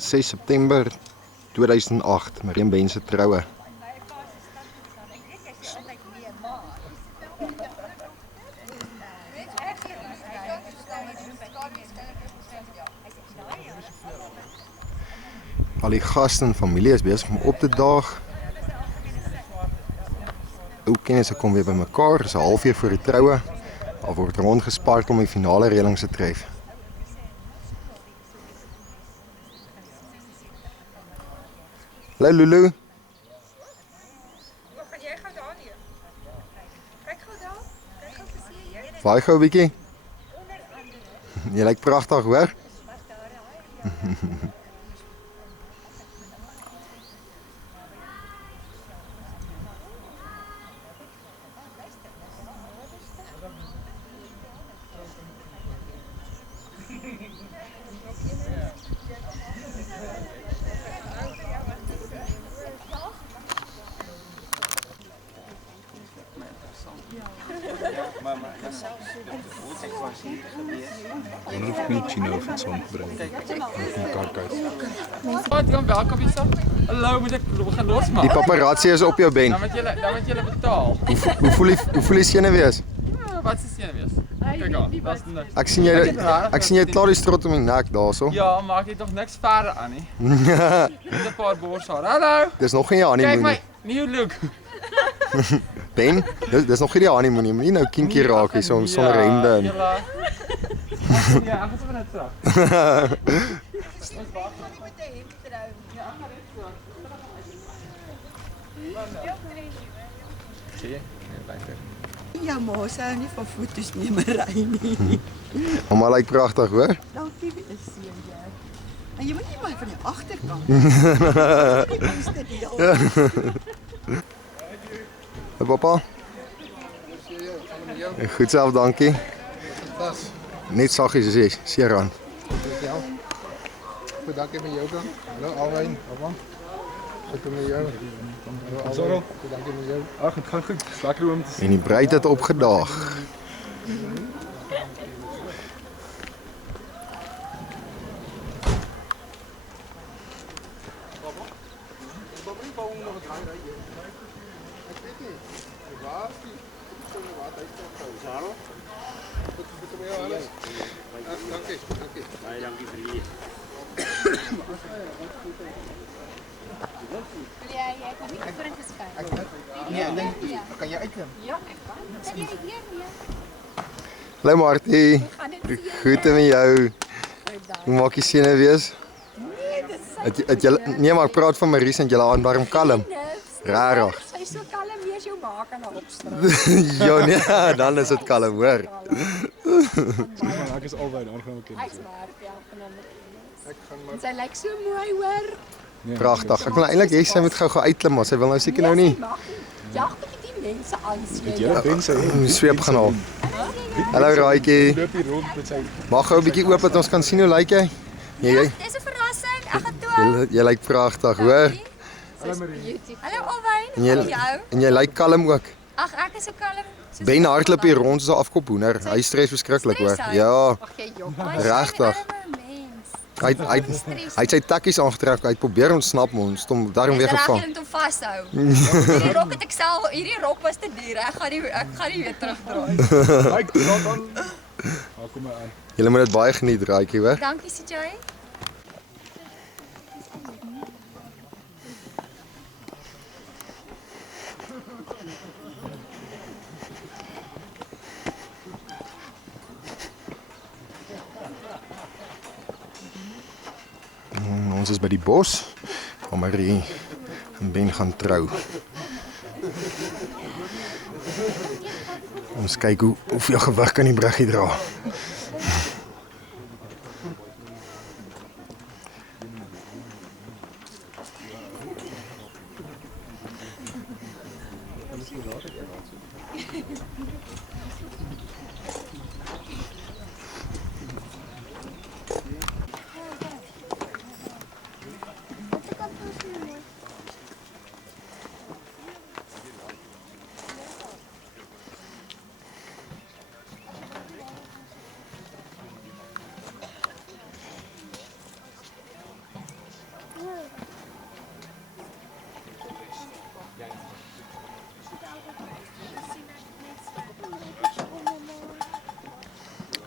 6 September 2008, Marien Ben se troue. Al die gaste en familie is besig om op te daag. Ou kennisse kom weer bymekaar, is 'n halfuur voor die troue. Al word rondgespark om die finale reëlings te tref. Hallo Lulu. Wat gaan jy gou daar neer? Kyk gou daar. Kyk gou vir jy. Vaai gou 'n bietjie. Jy lyk pragtig, hoor? Wonder of nie Chino of iets saamgebring het. Of nie karkas. Wat gaan welkom is dan? Hallo, moet ek gaan losmaak? Die paparazzi is op jou, Ben. Dan moet julle betaal. Hoe voel jy senuwees? Ja, wat is jy wees? Kyk aan, dat's niks. Ek sien jy klaar die strot om die nek daarso. Ja, maar ek het nog niks verder aan nie. Net 'n paar borshaar. Hallo. Dis nog nie Kyk honeymoon my nie. new look. Ben, dis nog nie die honeymoon nie. Moenie nou kinkie raak hier sonder hemde in. Ja, ek het net terug. Ja, maar sy nie van foto's nemery nie. Mamma lyk pragtig, hoor? Dankie vir die seën, jy. En jy moet nie maar van die agterkant. Die beste deel. Hey papa. Goed self, dankie. Net saggies as jy, seerand. Goed, dankie met jou dan. Hallo Alwyn, papa. Goed met jou. Hallo Alwyn. Goed, dankie met jou. Ag, dit gaan goed. Lekker om te sien. En die bruid het opgedaag. Kan jy uitklim? Hallo Martie. Goed met jou. Hoe maak jy senuwees? Het jy nee, maar ek praat van Maries en jy aan warm kalm. Rarig. Sy is so kalm, wie is jou maak en haar opstraal. Ja nee, dan is dit kalm, hoor. Ek is Alwyn aangekom ken. Hy's waar, ja, en sy lyk so mooi, hoor. Pragtig. Ek wil eintlik hê sy moet gou uitklim, maar sy wil nou seker nou nie. Jag met die mense aan sien. Jy pense hè. Sweep gaan haal. Hallo Raaitjie. Loop hier rond met sy. Mag gou 'n bietjie oop dat ons kan sien hoe lyk jy? Nee, Dis 'n verrassing. Ek gaan toe. jy lyk pragtig, hoor. Hallo Alwyn. En jy lyk kalm ook. Ag, ek is so kalm. Ben hardloop hier rond so 'n afkop hoender. Hy stres verskriklik, hoor. Ja, Ag jy jong. regtig. Hy het sy takkies aangetrek. Hy het probeer ontsnap, maar ons het hom daarom weer gevang. Ek moet hom vashou. Hierdie rok het ek self, hierdie rok was te duur. Ek gaan nie weer terugdraai. Kyk, daar dan. Kom maar aan. Jy moet dit baie geniet, Raaitjie, hoor. Dankie CJ. Ons is by die bos waar Marie en Ben gaan trou. Ons kyk hoeveel gewig kan die bruggie dra.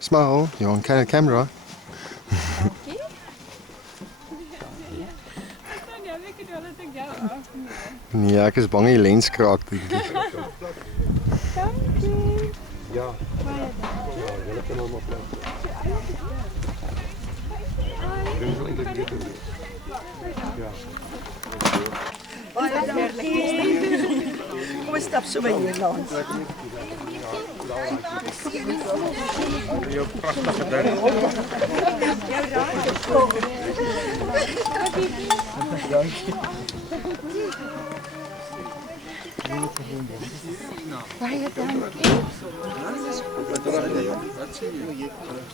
Smile, you're on camera. Nee, ek is bang die lens kraak. Kom eens stap zo bij hier langs. Jou pragtige ding. Baie dankie.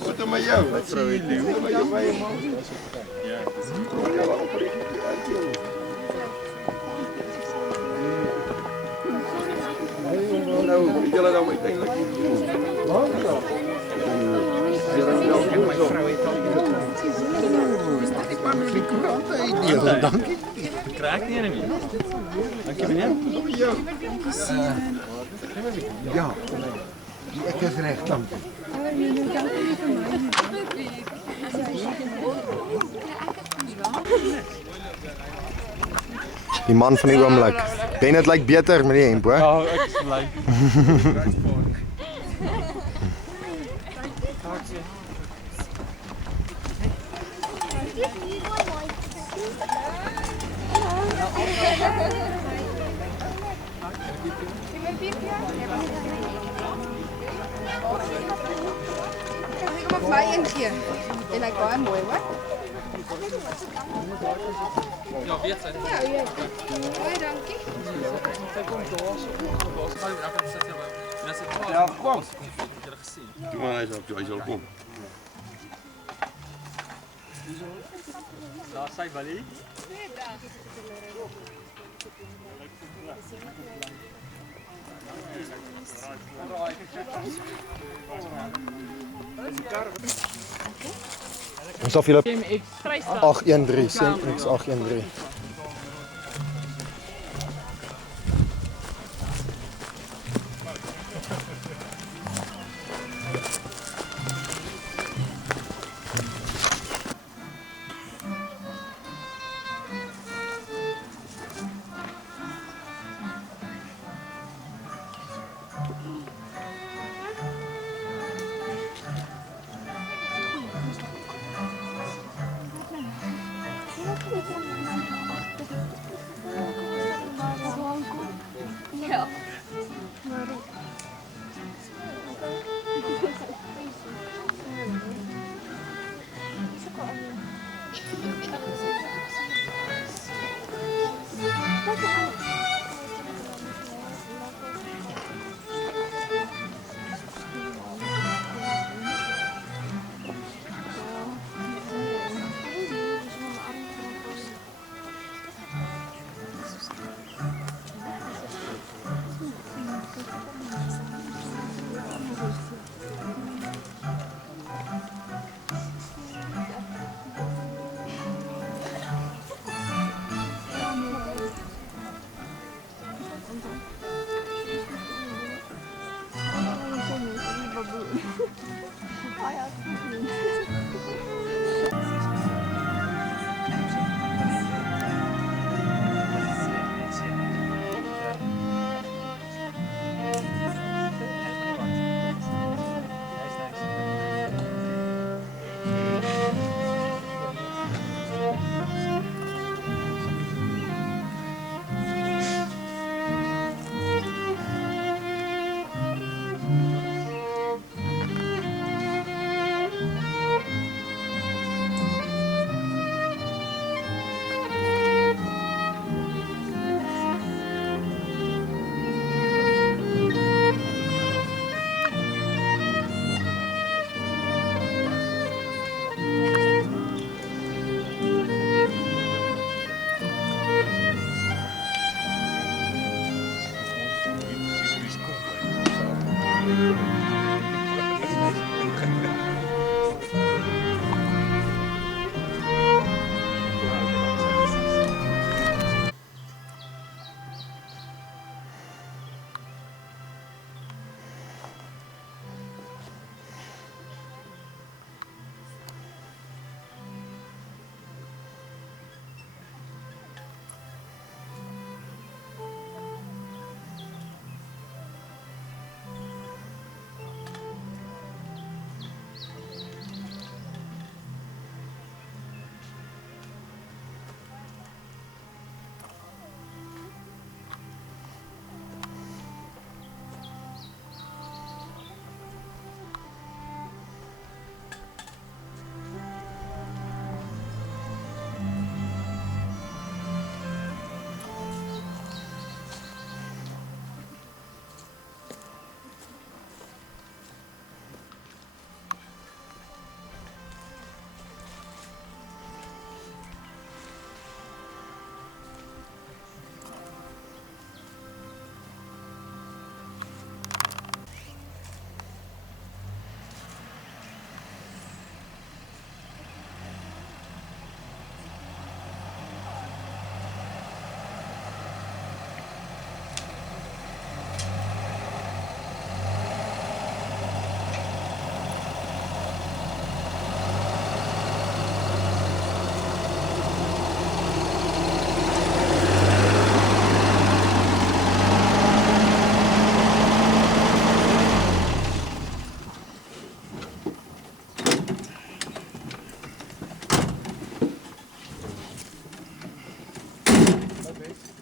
Wat met jou? Vrou het nie. Wat met jou baie man? Ja, dis nou, julle nou uiteindelik. Dankie. Krijg niet meer. Dank je meneer. Ja. Ek is reg, dankie. Die man van die oomblik. Bennett lyk beter met die hemp, hoor. Ja, ek is bly. Kom op my een gee. En hy baie mooi, hoor. Ja, weet sy. Ja, ja. Baie dankie. Ja, kom. Toe maar hy sal kom. Daar sy balie. Ons sal Philip MX 813, Semix 813. Ja.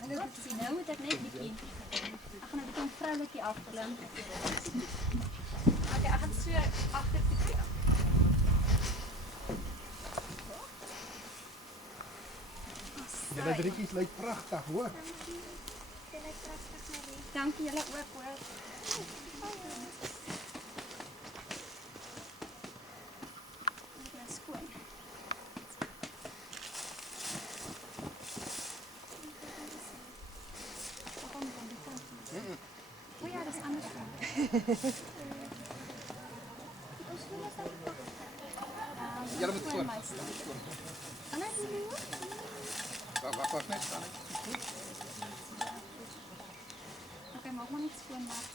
Oepsie, nou moet ek net bietjie. Ek gaan 'n bietjie 'n vrouletjie afklim. Okay, ek gaan so agter toe klim. Julle drietjies lyk pragtig, hoor. Dankie julle ook hoor. Dit is skoon. O ja, dis anders. Julle moet voor. Kan ek nie hoor? Wag net staan. Okay, maak maar net skoon maak.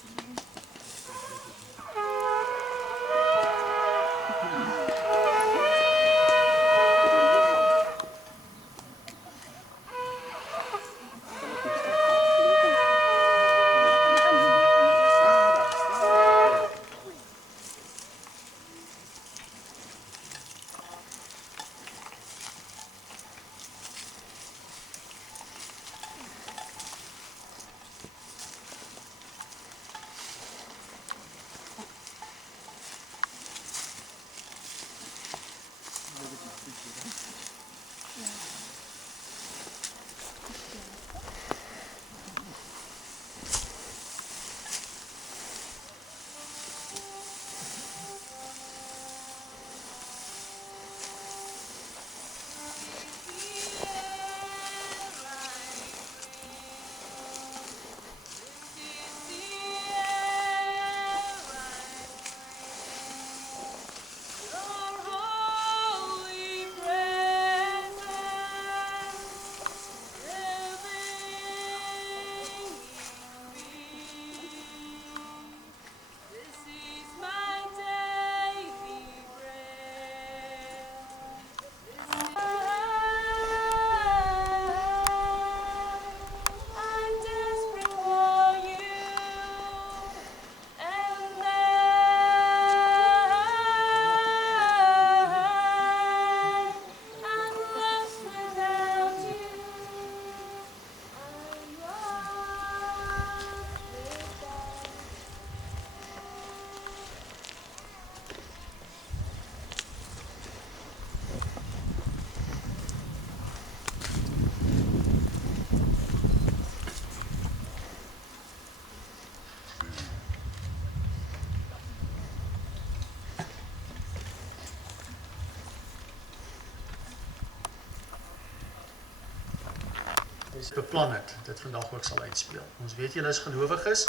Beplan het, dit vandag ook sal uitspeel. Ons weet julle is gelowiges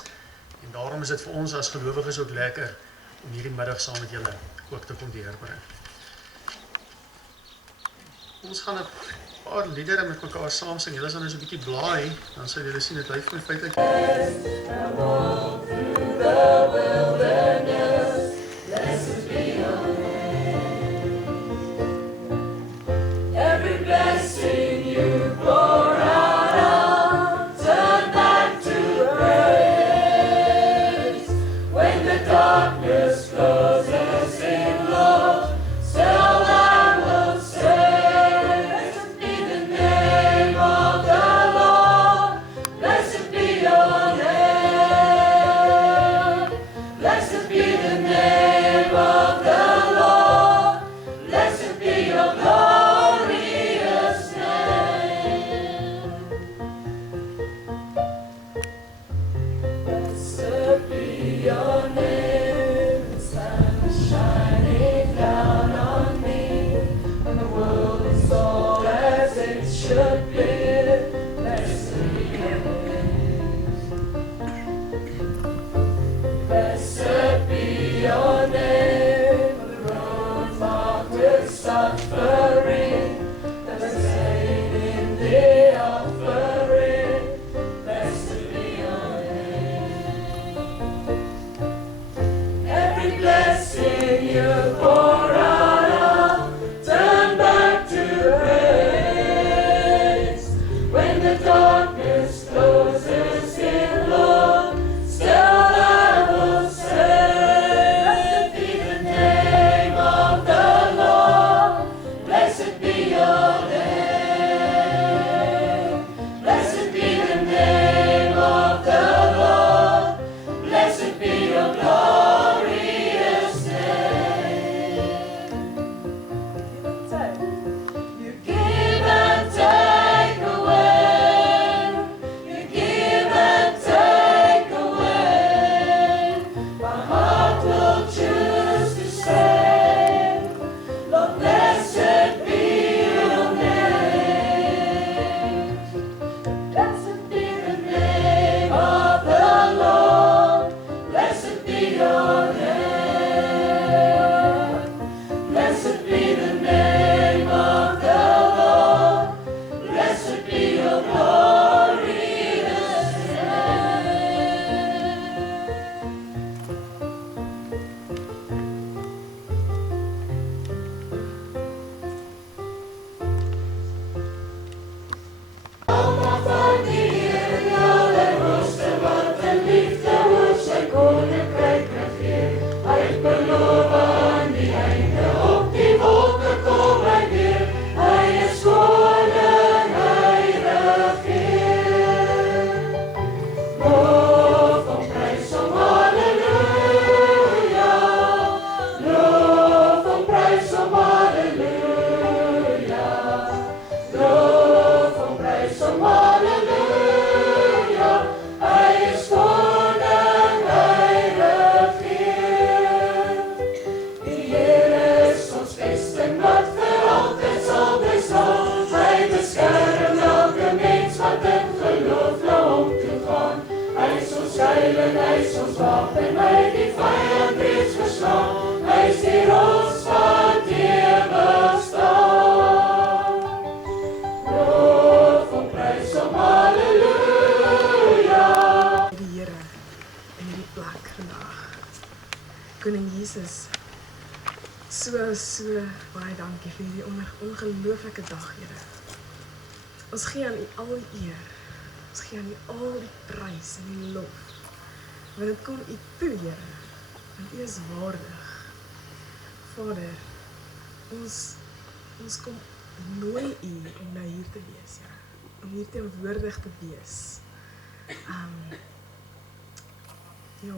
en daarom is dit vir ons as gelowiges ook lekker om hierdie middag saam met julle ook te kom deurbring. Ons gaan 'n paar liedere met mekaar saam sing. Julle sal nou so 'n bietjie blaai, dan sal julle sien dit lyk vir my feitelik Blessed be the name. Die Here in hierdie plek vandag. Koning Jesus, so baie dankie vir hierdie ongelooflike dag, Here. Ons gee aan U al die eer. Ons gee aan U al die prys en die lof. Want dit kom U toe, Here. Want U is waardig. Vader, ons kom nooi U om nou hier te wees, Here. Om hier teenwoordig te wees. Ja,